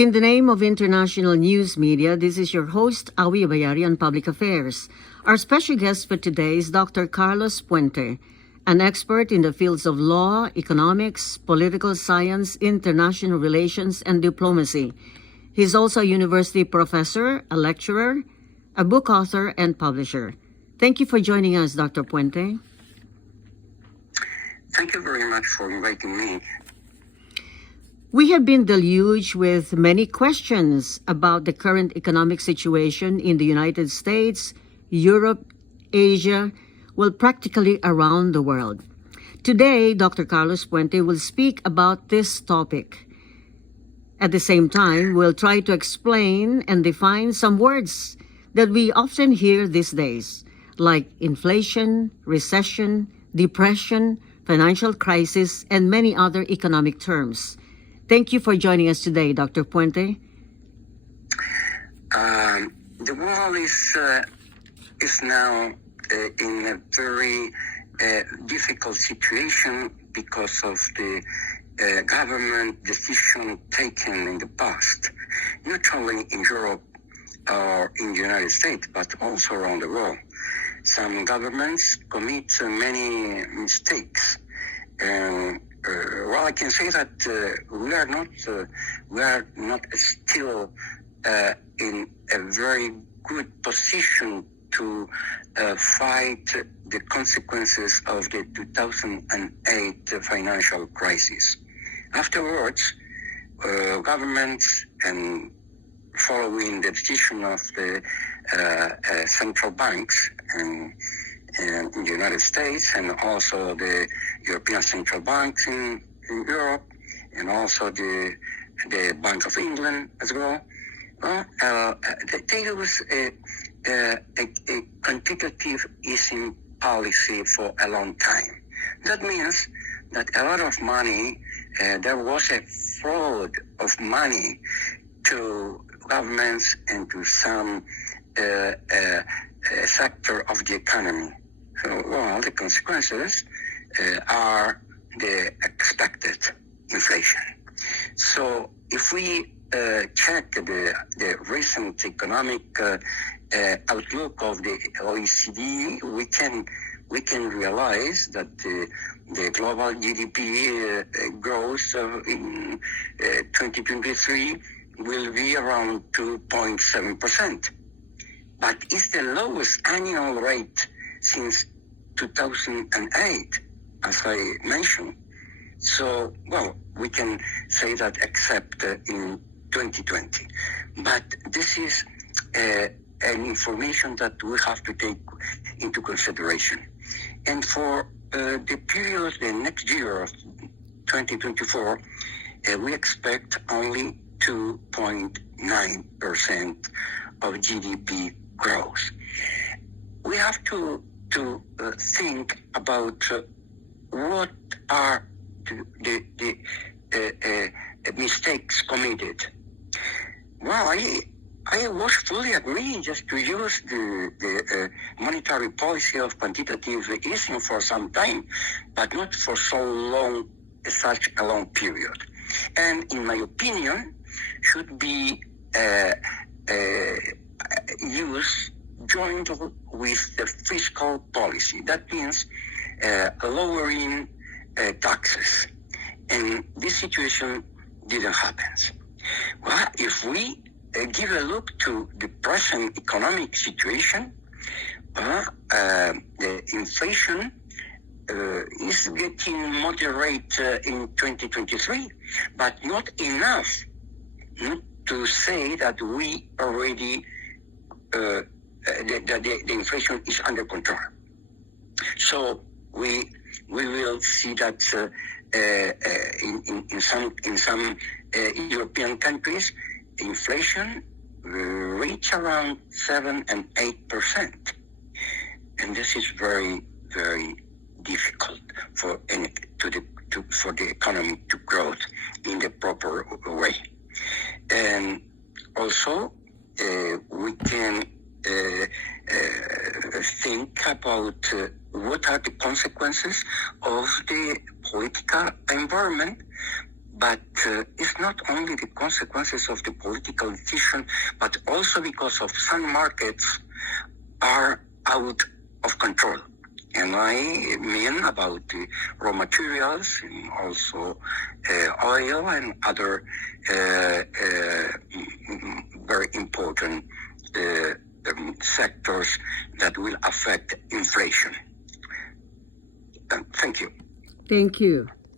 In the name of international news media, this is your host, Awee Abayari on Public Affairs. Our special guest for today is Dr. Carlos Puente, an expert in the fields of law, economics, political science, international relations, and diplomacy. He's also a university professor, a lecturer, a book author, and publisher. Thank you for joining us, Dr. Puente. Thank you very much for inviting me. We have been deluged with many questions about the current economic situation in the United States, Europe, Asia, well, practically around the world. Today, Dr. Carlos Puente will speak about this topic. At the same time, we'll try to explain and define some words that we often hear these days, like inflation, recession, depression, financial crisis, and many other economic terms. Thank you for joining us today, Dr. Puente. The world is now in a very difficult situation because of the government decision taken in the past, not only in Europe or in the United States, but also around the world. Some governments commit many mistakes. Well, I can say that we are not still in a very good position to fight the consequences of the 2008 financial crisis. Afterwards, governments and following the decision of the central banks in the United States and also the European Central Banks in Europe and also the Bank of England as well. They use a quantitative easing policy for a long time. That means that a lot of money, there was a fraud of money to governments and to some sector of the economy. So, well, the consequences are the expected inflation. So if we check the recent economic outlook of the OECD, we can realize that the global GDP growth in 2023 will be around 2.7%. But it's the lowest annual rate since 2008, as I mentioned. So, well, we can say that except in 2020. But this is an information that we have to take into consideration. And for the period, the next year of 2024, we expect only 2.9% of GDP growth. We have to think about what are the mistakes committed. Well, I was fully agree just to use the monetary policy of quantitative easing for some time, but not for such a long period. And in my opinion, should be used joined with the fiscal policy. That means lowering taxes. And this situation didn't happen. Well, if we give a look to the present economic situation, the inflation is getting moderate in 2023, but not enough to say that we already the inflation is under control. So we will see that in some European countries, inflation reach around 7 and 8%, and this is very, very difficult for the economy to grow in the proper way. And also, we can think about what are the consequences of the political environment But it's not only the consequences of the political decision, but also because of some markets are out of control. And I mean about the raw materials and also oil and other very important sectors that will affect inflation. Thank you. Thank you.